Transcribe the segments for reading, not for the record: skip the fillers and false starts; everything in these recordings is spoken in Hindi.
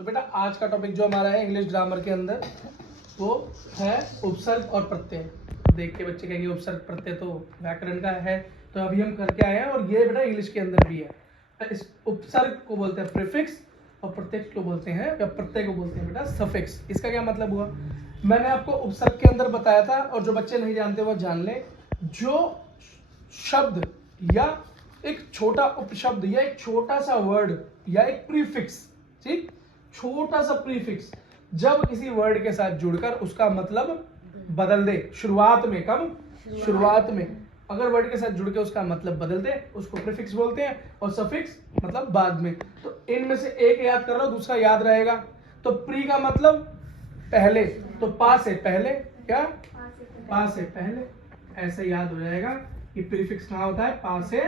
तो बेटा आज का टॉपिक जो हमारा है इंग्लिश ग्रामर के अंदर वो है उपसर्ग और प्रत्यय। देख के बच्चे कहेंगे उपसर्ग प्रत्यय तो व्याकरण का है, तो अभी हम करके आए हैं और ये बेटा इंग्लिश के अंदर भी है। इस उपसर्ग को बोलते हैं प्रीफिक्स और प्रत्यय को बोलते हैं या प्रत्यय को बोलते हैं बेटा सफिक्स। इसका क्या मतलब हुआ, मैंने आपको उपसर्ग के अंदर बताया था और जो बच्चे नहीं जानते वो जान ले। जो शब्द या एक छोटा उपशब्द या एक छोटा सा वर्ड या एक प्रीफिक्स, ठीक, छोटा सा प्रीफिक्स जब किसी वर्ड के साथ जुड़कर उसका मतलब बदल दे, शुरुआत में, कब, शुरुआत में अगर वर्ड के साथ जुड़ के उसका मतलब बदल दे उसको प्रीफिक्स बोलते हैं, और सफिक्स मतलब बाद में। तो इनमें से एक याद कर रहा हूं, दूसरा याद रहेगा। तो प्री का मतलब पहले, तो पा से पहले, क्या, पा से पहले, ऐसे याद हो जाएगा कि प्रीफिक्स कहाँ होता है, पा से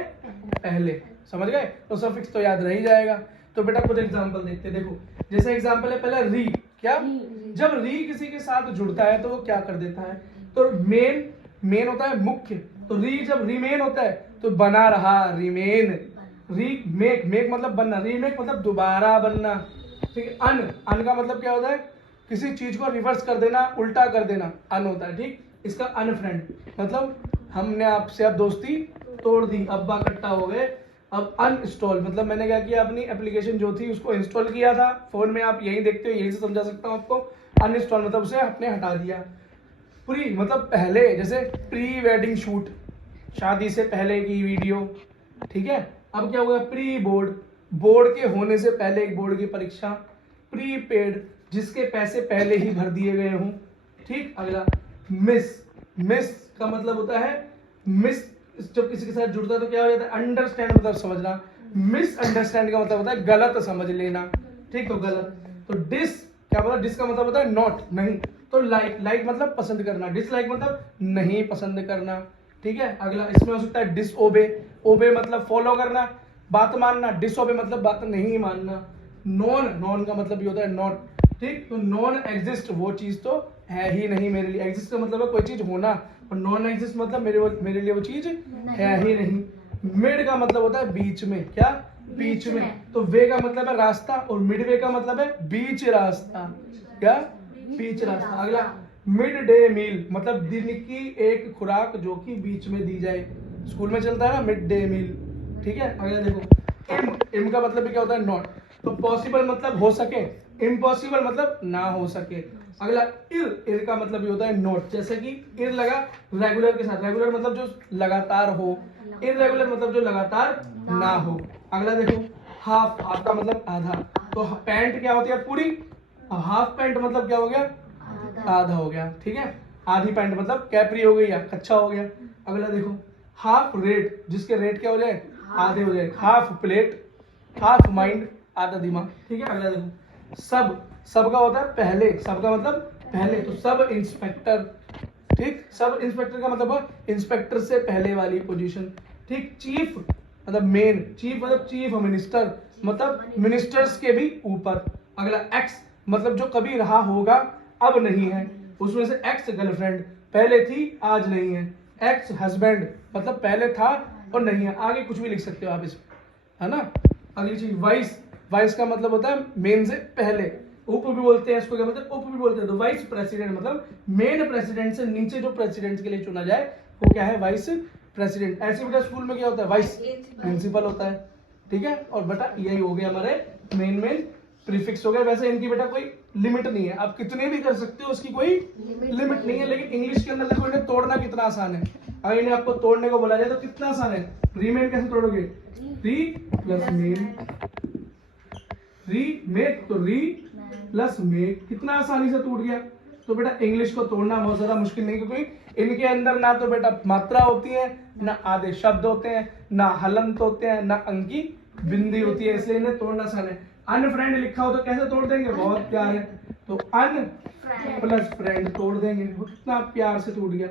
पहले, समझ गए। तो सफिक्स तो याद रह ही जाएगा। तो बेटा कुछ एग्जांपल देखते हैं। देखो जैसे एग्जांपल है पहला री, क्या, जब री किसी के साथ जुड़ता है तो वो क्या कर देता है, तो मेन होता है मुख्य। तो री जब रिमेन होता है तो बना रहा, रिमेन। री मेक मतलब बनना, रीमेक मतलब दोबारा बनना, ठीक है। अन का मतलब क्या होता है, किसी चीज को रिवर्स कर देना, उल्टा कर देना, अन होता है, ठीक। इसका अनफ्रेंड मतलब हमने आपसे अब दोस्ती तोड़ दी, अब्बा कट्टा हो गए। अब अनइंस्टॉल मतलब मैंने क्या किया, अपनी एप्लीकेशन जो थी उसको इंस्टॉल किया था फोन में, आप यही देखते हो, यही से समझा सकता हूँ आपको। अनइंस्टॉल मतलब उसे आपने हटा दिया। प्री मतलब पहले, जैसे प्री वेडिंग शूट, शादी से पहले की वीडियो, ठीक है। अब क्या हुआ, प्री बोर्ड, बोर्ड के होने से पहले एक बोर्ड की परीक्षा। प्री पेड जिसके पैसे पहले ही भर दिए गए हों, ठीक। अगला मिस, मिस का मतलब होता है, मिस जब किसी के साथ जुड़ता है तो क्या हो जाता है, अंडरस्टैंड मतलब समझना। मिस अंडरस्टैंड का मतलब होता है गलत समझ लेना, ठीक। तो गलत। तो डिस क्या बोला, डिस का मतलब होता है नॉट, नहीं। तो लाइक, लाइक मतलब पसंद करना, डिसलाइक मतलब नहीं पसंद करना, ठीक है। अगला इसमें हो सकता है डिसओबे, ओबे मतलब फॉलो करना, बात मानना, डिसओबे मतलब बात नहीं मानना। नॉन का मतलब ये होता है नॉट, ठीक। तो नॉन एग्जिस्ट वो चीज तो है ही नहीं मेरे लिए। एग्जिस्ट का मतलब है कोई चीज होना, और नॉन एग्जिस्ट मतलब मेरे लिए वो चीज है ही नहीं। मिड का मतलब होता है बीच में, क्या, बीच में। तो वे का मतलब है रास्ता, और मिड वे का मतलब है बीच रास्ता, क्या, बीच रास्ता। अगला मिड डे मील मतलब दिन की एक खुराक जो कि बीच में दी जाए, स्कूल में चलता है ना मिड डे मील, ठीक है। अगला देखो इम का मतलब क्या होता है नॉट। तो पॉसिबल मतलब हो सके, इम्पॉसिबल मतलब ना हो सके। अगला इर का मतलब ये होता है नॉट, जैसे कि इर लगा रेगुलर के साथ, रेगुलर मतलब जो लगातार हो, इररेगुलर मतलब जो लगातार ना हो। अगला देखो हाफ, हाफ का मतलब आधा। तो पैंट क्या होती है, पूरी। हाफ पैंट मतलब क्या हो गया, आधा हो गया, ठीक है। आधी पैंट मतलब कैप्री हो गई या कच्चा हो गया। अगला देखो हाफ रेट, जिसके रेट क्या हो जाए, आधे हो जाए। हाफ प्लेट, हाफ माइंड आधा दिमाग, ठीक है। अगला देखो सब का होता है पहले, सब का मतलब पहले। तो सब इंस्पेक्टर, ठीक। सब इंस्पेक्टर का मतलब इंस्पेक्टर से पहले वाली पोजीशन, ठीक। चीफ मतलब मेन, चीफ मतलब चीफ मिनिस्टर मतलब मिनिस्टर्स के भी ऊपर। अगला एक्स मतलब जो कभी रहा होगा अब नहीं है, उसमें से एक्स गर्लफ्रेंड, पहले थी आज नहीं है। एक्स हस्बैंड मतलब पहले था और नहीं है, आगे कुछ भी लिख सकते हो आप इसमें, है ना। अगली चीज वाइस, वाइस का मतलब होता है मेन से पहले। उप भी बोलते हैं इसको, क्या मतलब उप भी बोलते हैं। तो वाइस प्रेसिडेंट मतलब मेन प्रेसिडेंट से नीचे जो प्रेसिडेंट के लिए चुना जाए वो क्या है, वाइस प्रेसिडेंट। ऐसे बेटा स्कूल में क्या होता है, वाइस प्रिंसिपल होता है, ठीक है। और बेटा यही हो गया हमारे मेन प्रीफिक्स हो गए। वैसे इनकी बेटा कोई लिमिट नहीं है, आप कितने भी कर सकते हो, उसकी कोई लिमिट नहीं है। लेकिन इंग्लिश के अंदर देखो इन्हें तोड़ना कितना आसान है। अगर इन्हें आपको तोड़ने को बोला जाए तो कितना आसान है। रीमेन कैसे तोड़ोगे, री प्लस मेन, री मेक, तो री प्लस मेक, कितना आसानी से टूट गया। तो बेटा इंग्लिश को तोड़ना बहुत ज्यादा मुश्किल नहीं, क्योंकि इनके अंदर ना तो बेटा मात्रा होती है, ना आधे शब्द होते हैं, ना हलंत होते हैं, ना अंकी बिंदी होती है, इसलिए इन्हें तोड़ना आसान है। अनफ्रेंड लिखा हो तो कैसे तोड़ देंगे, बहुत प्यार है, तो अन प्लस फ्रेंड तोड़ देंगे, वो कितना प्यार से टूट गया,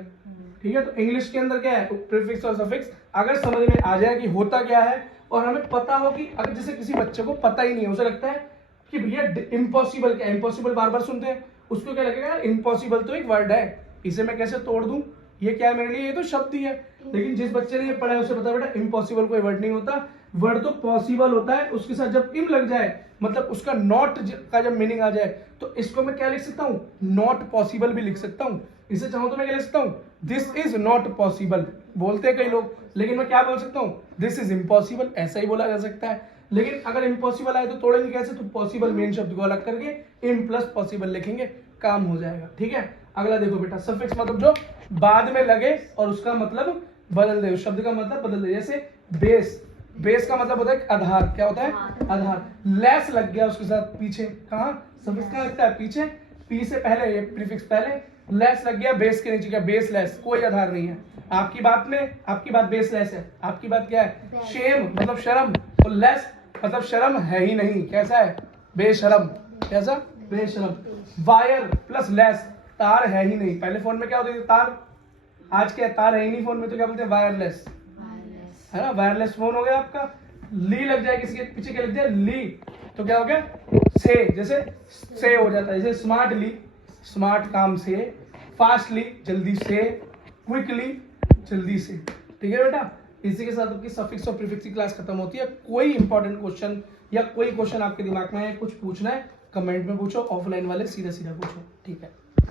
ठीक है। तो इंग्लिश के अंदर क्या है, प्रीफिक्स और सफिक्स अगर समझ में आ जाए कि होता क्या है, और हमें पता हो कि अगर जैसे किसी बच्चे को पता ही नहीं है, उसे लगता है कि भैया इम्पॉसिबल क्या, इम्पॉसिबल बार बार सुनते हैं, उसको क्या लगेगा, इम्पॉसिबल तो एक वर्ड है, इसे मैं कैसे तोड़ दूं, ये क्या है मेरे लिए, ये तो शब्द ही है। लेकिन जिस बच्चे ने ये पढ़ा है उसे पता है बेटा इम्पॉसिबल कोई वर्ड नहीं होता, वर्ड तो पॉसिबल होता है, उसके साथ जब इम लग जाए मतलब उसका नॉट का जब मीनिंग आ जाए तो इसको मैं क्या लिख सकता हूँ, नॉट पॉसिबल भी लिख सकता हूँ। इसे चाहूँ तो मैं क्या लिख सकता हूँ, दिस इज नॉट पॉसिबल बोलते हैं कई लोग, लेकिन मैं क्या बोल सकता हूँ, दिस इज इम्पॉसिबल, ऐसा ही बोला जा सकता है। लेकिन अगर इम्पॉसिबल आए तो तोड़ेंगे कैसे, तो पॉसिबल मेन शब्द को अलग करके इम प्लस पॉसिबल लिखेंगे, काम हो जाएगा। ठीक है, अगला देखो बेटा, सफिक्स मतलब जो बाद में लगे और उसका मतलब बदल दे, उस शब्द का मतलब बदल दे। जैसे बेस, बेस का मतलब होता है आधार, क्या होता है, आधार। लेस लग गया उसके साथ पीछे, कहाँ सफिक्स कहाँ लगता है, पीछे, पी से पहले, ये प्रीफिक्स पहले, लेस लग गया बेस के नीचे, क्या बेस लेस, कोई आधार नहीं है आपकी बात में, आपकी बात बेस लेस है, आपकी बात क्या है, शेम मतलब शर्म, तो लेस मतलब शर्म है ही नहीं, कैसा है, बेशरम, कैसा, बेशरम। वायर प्लस लेस, तार है ही नहीं, पहले फोन में क्या होती थी, तार, आज क्या तार है ही नहीं फोन में, तो क्या बोलते हैं, वायरलेस, है ना, वायरलेस फोन हो गया आपका। ली लग जाए किसी के पीछे, क्या लग जाए, ली, तो क्या हो गया, से, जैसे से हो जाता है, जैसे स्मार्टली, स्मार्ट काम से, फास्टली जल्दी से, क्विकली जल्दी से। ठीक है बेटा, इसी के साथ आपकी सफिक्स और प्रीफिक्स की क्लास खत्म होती है। कोई इंपॉर्टेंट क्वेश्चन या कोई क्वेश्चन आपके दिमाग में है, कुछ पूछना है, कमेंट में पूछो, ऑफलाइन वाले सीधा सीधा पूछो। ठीक है।